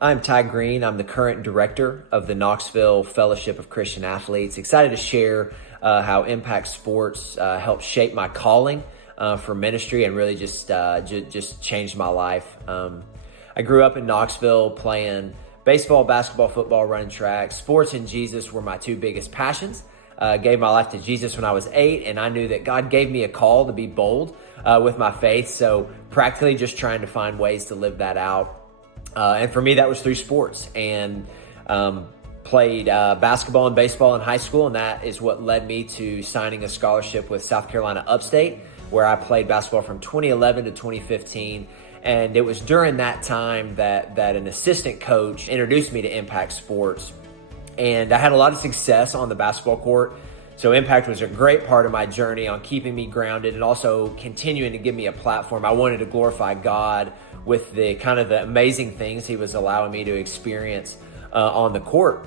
I'm Ty Greene. I'm the current director of the Knoxville Fellowship of Christian Athletes. Excited to share how Impact Sports helped shape my calling for ministry and really just changed my life. I grew up in Knoxville playing baseball, basketball, football, running track. Sports and Jesus were my two biggest passions. Gave my life to Jesus when I was 8, and I knew that God gave me a call to be bold with my faith. So practically just trying to find ways to live that out. And for me, that was through sports, and played basketball and baseball in high school. And that is what led me to signing a scholarship with South Carolina Upstate, where I played basketball from 2011 to 2015. And it was during that time that an assistant coach introduced me to Impact Sports. And I had a lot of success on the basketball court. So Impact was a great part of my journey on keeping me grounded and also continuing to give me a platform. I wanted to glorify God with the kind of the amazing things he was allowing me to experience on the court.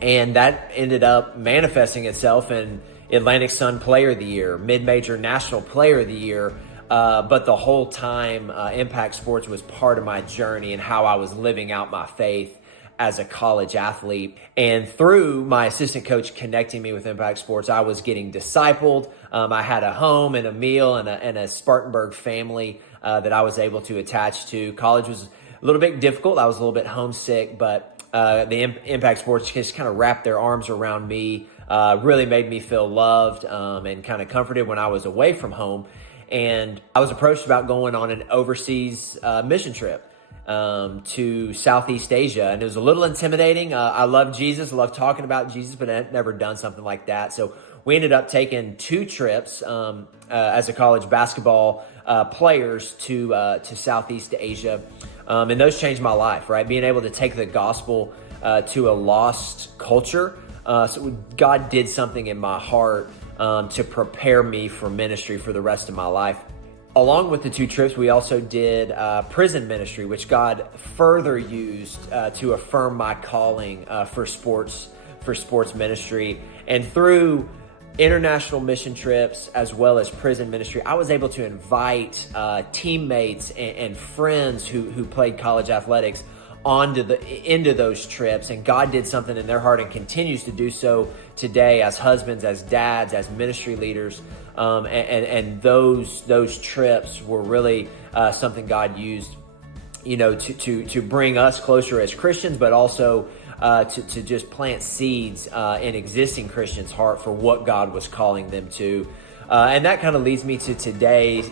And that ended up manifesting itself in Atlantic Sun Player of the Year, Mid-Major National Player of the Year. But the whole time, Impact Sports was part of my journey and how I was living out my faith as a college athlete. And through my assistant coach connecting me with Impact Sports, I was getting discipled. I had a home and a meal and a Spartanburg family that I was able to attach to. College was a little bit difficult. I was a little bit homesick, but the Impact Sports just kind of wrapped their arms around me, really made me feel loved and kind of comforted when I was away from home. And I was approached about going on an overseas mission trip to Southeast Asia. And it was a little intimidating. I love Jesus, I love talking about Jesus, but I'd never done something like that. So we ended up taking 2 trips as a college basketball players to Southeast Asia. And those changed my life, right? Being able to take the gospel to a lost culture. So God did something in my heart to prepare me for ministry for the rest of my life. Along with the 2 trips, we also did prison ministry, which God further used to affirm my calling for sports ministry. And through international mission trips as well as prison ministry, I was able to invite teammates and friends who played college athletics into those trips, and God did something in their heart and continues to do so today as husbands, as dads, as ministry leaders. And those trips were really something God used, to bring us closer as Christians, but also to just plant seeds in existing Christians' heart for what God was calling them to. And that kind of leads me to today,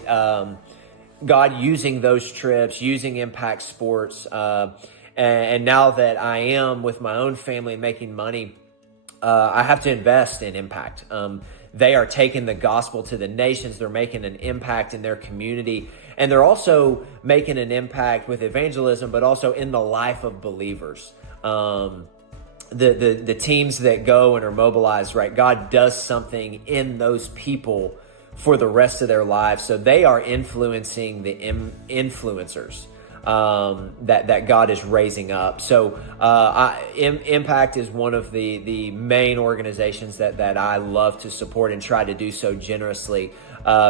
God using those trips, using Impact Sports. And now that I am with my own family making money, I have to invest in Impact. They are taking the gospel to the nations. They're making an impact in their community. And they're also making an impact with evangelism, but also in the life of believers. The teams that go and are mobilized, right? God does something in those people for the rest of their lives. So they are influencing the influencers that God is raising up. So Impact is one of the main organizations that I love to support and try to do so generously,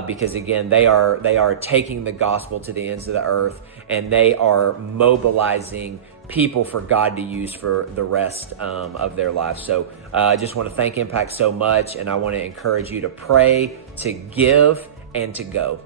because again, they are taking the gospel to the ends of the earth, and they are mobilizing people for God to use for the rest of their lives. So I just want to thank Impact so much, and I want to encourage you to pray, to give, and to go.